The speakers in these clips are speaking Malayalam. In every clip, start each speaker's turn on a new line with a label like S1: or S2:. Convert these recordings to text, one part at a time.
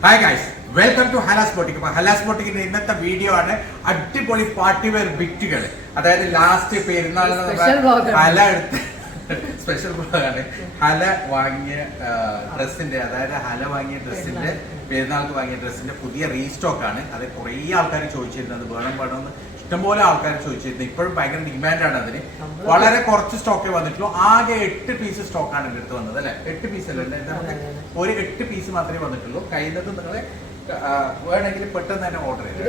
S1: Hi guys welcome to Halas boutique അപ്പൊ ഹലാസ് ബോട്ടിക്കിന്റെ ഇന്നത്തെ വീഡിയോ ആണ് അടിപൊളി പാർട്ടി വെയർ ബിറ്റുകൾ അതായത് ലാസ്റ്റ് പെരുന്നാൾ ഹല എടുത്ത് സ്പെഷ്യൽ ആണ്. ഹല വാങ്ങിയ ഡ്രസ്സിന്റെ അതായത് ഹല വാങ്ങിയ ഡ്രസ്സിന്റെ പെരുന്നാൾക്ക് വാങ്ങിയ ഡ്രസ്സിന്റെ പുതിയ റീസ്റ്റോക്ക് ആണ്. അത് കുറേ ആൾക്കാർ ചോദിച്ചിരുന്നത് വേണം വേണമെന്ന് ഇഷ്ടംപോലെ ആൾക്കാർ ചോദിച്ചിരുന്നു. ഇപ്പോഴും ഭയങ്കര ഡിമാൻഡാണ് അതിന്. വളരെ കുറച്ച് സ്റ്റോക്കേ വന്നിട്ടുള്ളൂ. ആകെ എട്ട് പീസ് സ്റ്റോക്കാണ് എന്റെ അടുത്ത് വന്നത് അല്ലെ? എട്ട് പീസ് അല്ലേ? നമുക്ക്. ഒരു എട്ട് പീസ് മാത്രമേ വന്നിട്ടുള്ളൂ. കഴിയുന്നത് നിങ്ങളെ വേണമെങ്കിൽ പെട്ടെന്ന് തന്നെ ഓർഡർ ചെയ്ത്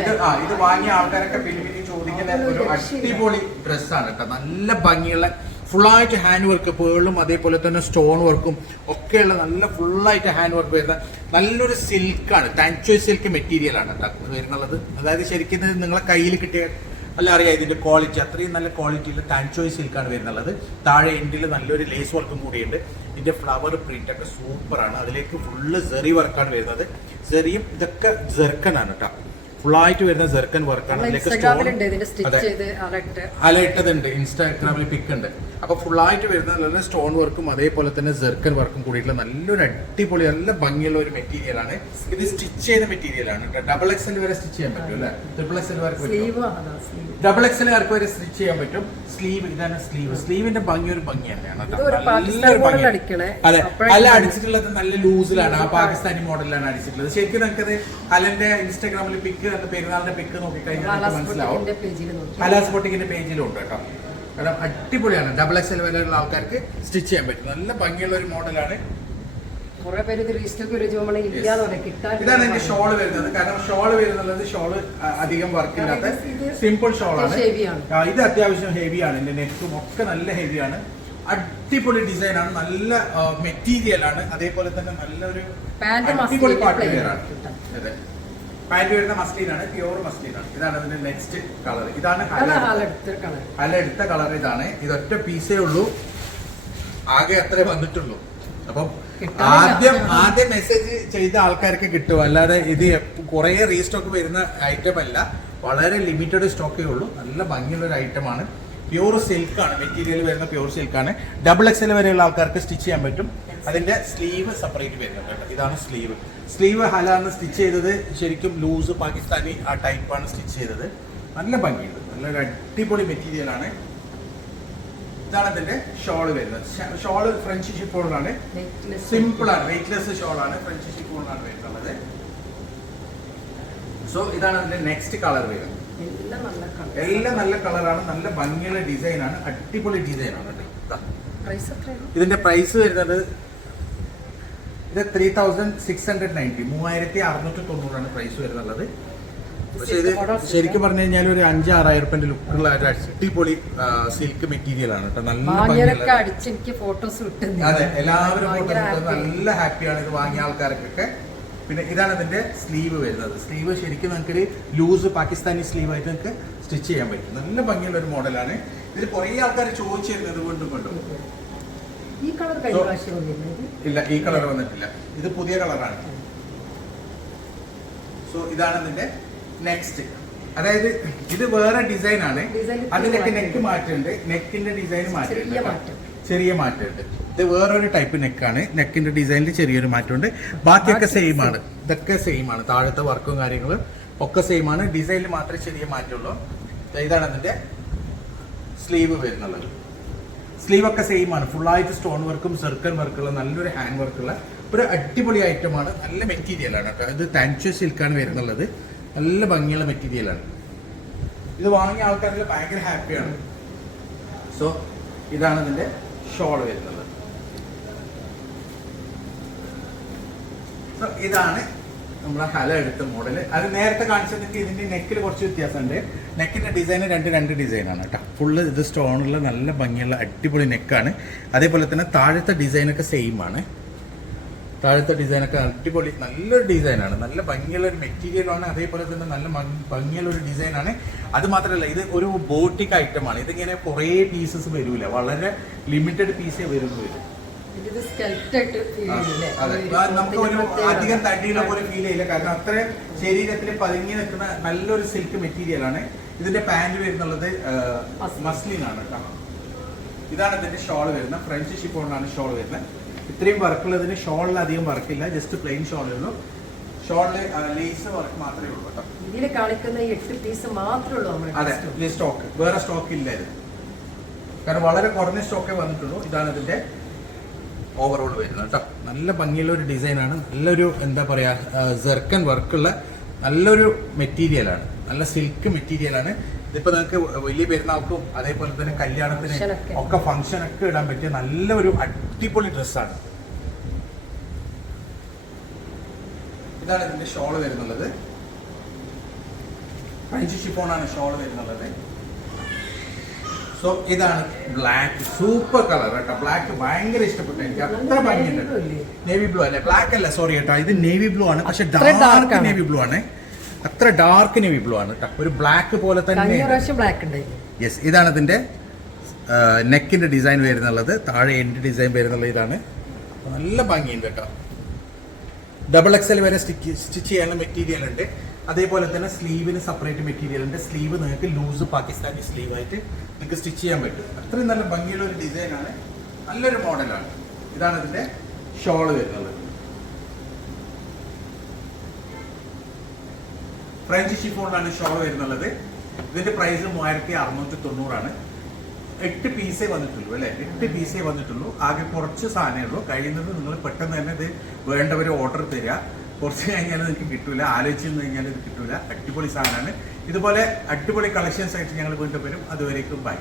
S1: ഇത് ആ ഇത് വാങ്ങിയ ആൾക്കാരൊക്കെ പിന്നെ പിന്നെ ചോദിക്കുന്ന ഒരു. അടിപൊളി ഡ്രസ്സാണ് കേട്ടോ. നല്ല ഭംഗിയുള്ള ഫുള്ളായിട്ട് ഹാൻഡ് വർക്ക് പേളും അതേപോലെ തന്നെ സ്റ്റോൺ വർക്കും ഒക്കെയുള്ള നല്ല ഫുള്ളായിട്ട് ഹാൻഡ് വർക്ക് വരുന്ന നല്ലൊരു സിൽക്കാണ് താൻചോയ് സിൽക്ക് മെറ്റീരിയൽ ആണ് വരുന്നുള്ളത്. അതായത് ശരിക്കും നിങ്ങളെ കയ്യിൽ കിട്ടിയ അല്ല അറിയാം ഇതിന്റെ ക്വാളിറ്റി അത്രയും നല്ല ക്വാളിറ്റിയിൽ താൻചോയ് സിൽക്കാണ് വരുന്നുള്ളത്. താഴെ എൻഡിൽ നല്ലൊരു ലേസ് വർക്കും കൂടിയുണ്ട്. ഇതിന്റെ ഫ്ലവർ പ്രിന്റ് ഒക്കെ സൂപ്പറാണ് അതിലേക്ക് ഫുള്ള് സെറി വർക്കാണ് വരുന്നത്. സെറിയും ഇതൊക്കെ ജെർക്കനാണ് കേട്ടോ. ഫുള്ളായിട്ട് വരുന്ന ജെർക്കൻ വർക്കാണ് അലയിട്ടതുണ്ട് ഇൻസ്റ്റാഗ്രാമിൽ പിക്ക് ഉണ്ട് അപ്പൊ ഫുള്ളായിട്ട് വരുന്ന നല്ല സ്റ്റോൺ വർക്കും അതേപോലെ തന്നെ ജെർക്കൻ വർക്കും കൂടിയിട്ടുള്ള നല്ലൊരു അടിപൊളി നല്ല ഭംഗിയുള്ള ഒരു മെറ്റീരിയൽ ആണ്. ഇത് സ്റ്റിച്ച് ചെയ്ത മെറ്റീരിയൽ ആണ്. ഡബിൾ എക്സൽ വരെ സ്റ്റിച്ച് ചെയ്യാൻ പറ്റും അല്ലെ? ട്രിപ്പിൾ എക്സൽ വരെ ഡബിൾ എക്സൽ വർക്ക് വരെ സ്റ്റിച്ച് ചെയ്യാൻ പറ്റും. സ്ലീവ് ഇതാണ് സ്ലീവ് സ്ലീവിന്റെ ഭംഗി ഒരു ഭംഗി തന്നെയാണ് നല്ലൊരു ഭംഗി. അതെ. അല്ല അടിച്ചിട്ടുള്ളത് നല്ല ലൂസിലാണ് ആ പാകിസ്ഥാനി മോഡലിലാണ് അടിച്ചിട്ടുള്ളത്. ശരിക്കും നമുക്കത് അലന്റെ ഇൻസ്റ്റാഗ്രാമിൽ പിക്ക് പെരുന്നാളിന്റെ പിക്ക് നോക്കിക്കഴിഞ്ഞാൽ മനസ്സിലാവും. പേജിലും ഉണ്ട് കേട്ടോ. കാരണം അടിപൊളിയാണ്. ഡബിൾ എക്സൽ വരെയുള്ള ആൾക്കാർക്ക് സ്റ്റിച്ച് ചെയ്യാൻ പറ്റും. നല്ല ഭംഗിയുള്ള ഒരു മോഡലാണ്. ഇതാണ് എന്റെ ഷോൾ വരുന്നത്. കാരണം ഷോൾ വരുന്നത് ഷോൾ അധികം വർക്ക് ഇല്ലാത്ത സിമ്പിൾ ഷോളാണ് ഇത് അത്യാവശ്യം ഹെവിയാണ് എന്റെ നെക്കും ഒക്കെ നല്ല ഹെവിയാണ് അടിപൊളി ഡിസൈൻ ആണ്. നല്ല മെറ്റീരിയൽ ആണ്. അതേപോലെ തന്നെ നല്ലൊരു അടിപൊളി ആണ്. അതെ. പാന്റ് വരുന്ന മസ്റ്റീനാണ് പ്യൂർ മസ്ലിൻ ഇതാണ് അതിന്റെ നെക്സ്റ്റ് കളർ ഇതാണ് highlight.
S2: കളർ
S1: അല്ല എടുത്ത കളർ ഇതാണ്. ഇതൊറ്റ പീസേ ഉള്ളൂ. ആകെ അത്രേ വന്നിട്ടുള്ളൂ. അപ്പം ആദ്യം ആദ്യം മെസ്സേജ് ചെയ്ത ആൾക്കാർക്ക് കിട്ടും. അല്ലാതെ ഇത് കുറെ റീസ്റ്റോക്ക് വരുന്ന ഐറ്റം അല്ല. വളരെ ലിമിറ്റഡ് സ്റ്റോക്കേ ഉള്ളൂ. നല്ല ഭംഗിയുള്ള ഒരു ഐറ്റം ആണ് പ്യൂർ സിൽക്കാണ് മെറ്റീരിയൽ വരുന്ന പ്യൂർ സിൽക്കാണ് ഡബിൾ എക്സ് എക്സൽ വരെയുള്ള ആൾക്കാർക്ക് സ്റ്റിച്ച് ചെയ്യാൻ പറ്റും. അതിന്റെ സ്ലീവ് സെപ്പറേറ്റ് വരുന്നുണ്ട് കേട്ടോ. ഇതാണ് സ്ലീവ്. സ്ലീവ് ഹലാന്ന് സ്റ്റിച്ച് ചെയ്തത് ശരിക്കും ലൂസ് പാകിസ്ഥാനി ആ ടൈപ്പാണ് സ്റ്റിച്ച് ചെയ്തത്. നല്ല ഭംഗിയുണ്ട്. നല്ലൊരു അടിപൊളി മെറ്റീരിയലാണ് ഇതാണ് അതിന്റെ ഷോൾ വരുന്നത്. ഷോൾ ഫ്രഞ്ച് സിമ്പിൾ ആണ്. വെയിറ്റ്ലെസ് ഷോളാണ് ഫ്രഞ്ച് ഷിഫോണിലാണ് വരുന്നത്. സോ ഇതാണ് അതിന്റെ നെക്സ്റ്റ് കളർ വരുന്നത്.
S2: എല്ലാം നല്ല
S1: കളറാണ് നല്ല ഭംഗിയുള്ള ഡിസൈനാണ് ആണ്. അടിപൊളി ഡിസൈനാണ് ആണ്. കേട്ടോ. ഇതിന്റെ പ്രൈസ് വരുന്നത് ഇത് three thousand six hundred ninety മൂവായിരത്തി അറുന്നൂറ്റി തൊണ്ണൂറാണ് പ്രൈസ് വരുന്നുള്ളത്. പക്ഷെ ഇത് ശരിക്കും പറഞ്ഞു കഴിഞ്ഞാൽ ഒരു അഞ്ച് ആറായിരം റുപ്യന്റെ ലുക്കുള്ള ഒരു അടിപൊളി സിൽക്ക് മെറ്റീരിയൽ ആണ്. കേട്ടോ നല്ല ഭംഗിയുള്ള
S2: അടിച്ച് എനിക്ക് ഫോട്ടോസ്
S1: അതെ എല്ലാവരും. നല്ല ഹാപ്പിയാണ് ഇത് വാങ്ങിയ ആൾക്കാർക്കൊക്കെ. പിന്നെ ഇതാണ് ഇതിന്റെ സ്ലീവ് വരുന്നത്. സ്ലീവ് ശരിക്കും നിങ്ങൾക്ക് ലൂസ് പാകിസ്ഥാനി സ്ലീവ് ആയിട്ട് നിങ്ങൾക്ക് സ്റ്റിച്ച് ചെയ്യാൻ പറ്റും. നല്ല ഭംഗിയുള്ള ഒരു മോഡലാണ് ഇതിൽ കുറേ ആൾക്കാർ ചോദിച്ചിരുന്നത് വീണ്ടും കൊണ്ടും
S2: ഈ കളർ കഴിഞ്ഞ പ്രാവശ്യം വന്നിരുന്നത്
S1: ഇല്ല ഈ കളർ വന്നിട്ടില്ല. ഇത് പുതിയ കളറാണ്. സോ ഇതാണ് ഇതിന്റെ നെക്സ്റ്റ് അതായത് ഇത് വേറെ ഡിസൈൻ ആണ്.
S2: അതിനൊക്കെ
S1: നെക്ക് മാറ്റുണ്ട് നെക്കിന്റെ ഡിസൈൻ മാറ്റുണ്ട്
S2: ചെറിയ.
S1: മാറ്റമുണ്ട് ഇത് വേറൊരു ടൈപ്പ് നെക്കാണ് നെക്കിന്റെ ഡിസൈനിൽ ചെറിയൊരു മാറ്റമുണ്ട്. ബാക്കിയൊക്കെ സെയിം ആണ്. ഇതൊക്കെ സെയിം ആണ്. താഴത്തെ വർക്കും കാര്യങ്ങളും ഒക്കെ സെയിം ആണ്. ഡിസൈനിൽ മാത്രമേ ചെറിയ മാറ്റമുള്ളൂ. ഇതാണ് അതിന്റെ സ്ലീവ് വരുന്നുള്ളത്. സ്ലീവ് ഒക്കെ സെയിം ആണ് ഫുള്ളായിട്ട് സ്റ്റോൺ വർക്കും സർക്കിൾ വർക്കുള്ള നല്ലൊരു ഹാൻഡ് വർക്കുള്ള ഒരു അടിപൊളി ഐറ്റം ആണ് നല്ല മെറ്റീരിയലാണ് കേട്ടോ. ഇത് താൻചോ സിൽക്കാണ് വരുന്നുള്ളത്. നല്ല ഭംഗിയുള്ള മെറ്റീരിയലാണ് ഇത് വാങ്ങിയ ആൾക്കാരിൽ ഭയങ്കര ഹാപ്പിയാണ് സോ ഇതാണ് ഇതിന്റെ ഷോൾ വരുന്നത്. സോ ഇതാണ് നമ്മളെ ഹല എടുത്ത മോഡൽ അത് നേരത്തെ കാണിച്ചതിന്റെ ഇതിന്റെ നെക്കിൽ കുറച്ച് വ്യത്യാസമുണ്ട്. നെക്കിന്റെ ഡിസൈൻ രണ്ട് രണ്ട് ഡിസൈനാണ് കേട്ടോ. ഫുള്ള് ഇത് സ്റ്റോണുള്ള നല്ല ഭംഗിയുള്ള അടിപൊളി നെക്കാണ് അതേപോലെ തന്നെ താഴത്തെ ഡിസൈനൊക്കെ സെയിം ആണ്. താഴത്തെ ഡിസൈനൊക്കെ അടിപൊളി നല്ലൊരു ഡിസൈനാണ് നല്ല ഭംഗിയുള്ള ഒരു മെറ്റീരിയലാണ് അതേപോലെ തന്നെ നല്ല ഭംഗിയുള്ള ഒരു ഡിസൈനാണ് അത് മാത്രമല്ല ഇത് ഒരു ബോട്ടിക് ഐറ്റമാണ് ഇതിങ്ങനെ കുറേ പീസസ് വരൂല. വളരെ ലിമിറ്റഡ് പീസേ വരുന്നു വരും
S2: ഇത് ഫീൽ ചെയ്യില്ലേ
S1: അതെ. നമുക്ക് ഒരു അധികം തടിയുള്ള പോലെ ഫീൽ ചെയ്യില്ല. കാരണം അത്ര ശരീരത്തിൽ പതുങ്ങി നിൽക്കുന്ന നല്ലൊരു സിൽക്ക് മെറ്റീരിയൽ ആണ്. ഇതിന്റെ പാന്റ് വരുന്നുള്ളത്
S2: മസ്ലിൻ.
S1: ആണ് കേട്ടോ. ഇതാണ് ഇതിന്റെ ഷോൾ വരുന്നത്. ഫ്രഞ്ച് ഷിപ്പോണാണ് ഷോൾ വരുന്നത്. ഇത്രയും വർക്കുള്ളതിന് ഷോളിൽ അധികം വർക്കില്ല ജസ്റ്റ് പ്ലെയിൻ ഷോൾ ഉള്ളൂ. ഷോളിൽ ലേസ് വർക്ക് മാത്രമേ ഉള്ളൂ കേട്ടോ.
S2: ഇതിൽ കാണിക്കുന്ന എട്ട് പീസ് മാത്രമേ ഉള്ളൂ
S1: അതെ. സ്റ്റോക്ക് വേറെ സ്റ്റോക്ക് ഇല്ല ഇത്. കാരണം വളരെ കുറഞ്ഞ സ്റ്റോക്കേ വന്നിട്ടുള്ളൂ. ഇതാണ് ഇതിന്റെ ഓവറോൾ വരുന്നത് കേട്ടോ. നല്ല ഭംഗിയുള്ള ഒരു ഡിസൈനാണ്. നല്ലൊരു എന്താ പറയാ ജെർക്കൻ വർക്കുള്ള നല്ലൊരു മെറ്റീരിയലാണ് നല്ല സിൽക്ക് മെറ്റീരിയലാണ് ഇതിപ്പോ നിങ്ങൾക്ക് വലിയ പെരുന്നാൾക്കും അതേപോലെ തന്നെ കല്യാണത്തിന്
S2: ഒക്കെ.
S1: ഒക്കെ ഇടാൻ പറ്റിയ നല്ലൊരു അടിപൊളി ഡ്രസ്സാണ് ഇതാണ് ഇതിന്റെ ഷോൾ വരുന്നുള്ളത്. ഫ്രഞ്ച് ഷിഫോണാണ് ഷോൾ വരുന്നുള്ളത്. സോ ഇതാണ് ബ്ലാക്ക് സൂപ്പർ കളർ കേട്ടോ. ബ്ലാക്ക് ഭയങ്കര ഇഷ്ടപ്പെട്ടു. എനിക്ക് അത്ര ഭംഗിയുണ്ട്? നേവി ബ്ലൂ അല്ലേ? ബ്ലാക്ക് അല്ല സോറി കേട്ടോ. ഇത് നേവി ബ്ലൂ ആണ്. പക്ഷെ ഡാർക്ക് നേവി ബ്ലൂ ആണ്. അത്ര ഡാർക്ക് നേവി ബ്ലൂ ആണ് കേട്ടോ. ഒരു ബ്ലാക്ക് പോലെ തന്നെ യെസ് ഇതാണ് ഇതിന്റെ നെക്കിന്റെ ഡിസൈൻ വരുന്നുള്ളത്. താഴെ എൻഡ് ഡിസൈൻ വരുന്നുള്ളത് ഇതാണ്. നല്ല ഭംഗിയുണ്ട് കേട്ടോ. ഡബിൾ എക്സൽ വരെ സ്റ്റിച്ച് സ്റ്റിച്ച് ചെയ്യാനുള്ള മെറ്റീരിയൽ ഉണ്ട്. അതേപോലെ തന്നെ സ്ലീവിന് സെപ്പറേറ്റ് മെറ്റീരിയൽ ഉണ്ട് സ്ലീവ് നിങ്ങൾക്ക് ലൂസ് പാകിസ്ഥാനി സ്ലീവ് ആയിട്ട് നിങ്ങൾക്ക് സ്റ്റിച്ച് ചെയ്യാൻ പറ്റും. അത്രയും നല്ല ഭംഗിയുള്ള ഒരു ഡിസൈൻ ആണ്. നല്ലൊരു മോഡലാണ് ഇതാണ് ഇതിന്റെ ഷോൾ വരുന്നത്. ഫ്രഞ്ച് ഷിഫോണിലാണ് ഷോൾ വരുന്നുള്ളത് ഇതിന്റെ പ്രൈസ് മൂവായിരത്തി അറുന്നൂറ്റി തൊണ്ണൂറാണ് എട്ട് പീസേ വന്നിട്ടുള്ളൂ അല്ലെ? എട്ട് പീസേ വന്നിട്ടുള്ളൂ. ആകെ കുറച്ച് സാധനമേ ഉള്ളൂ. കഴിയുന്നത് നിങ്ങൾ പെട്ടെന്ന് തന്നെ ഇത് വേണ്ടവർ ഓർഡർ തരിക കുറച്ച് കഴിഞ്ഞാൽ നിങ്ങൾക്ക് കിട്ടൂല. ആലോചിച്ച് കഴിഞ്ഞാൽ ഇത് കിട്ടൂല. അടിപൊളി സാധനമാണ്. ഇതുപോലെ അടിപൊളി കളക്ഷൻസ് ആയിട്ട് ഞങ്ങൾ വീണ്ടും വരും. അതുവരേക്കും ബൈ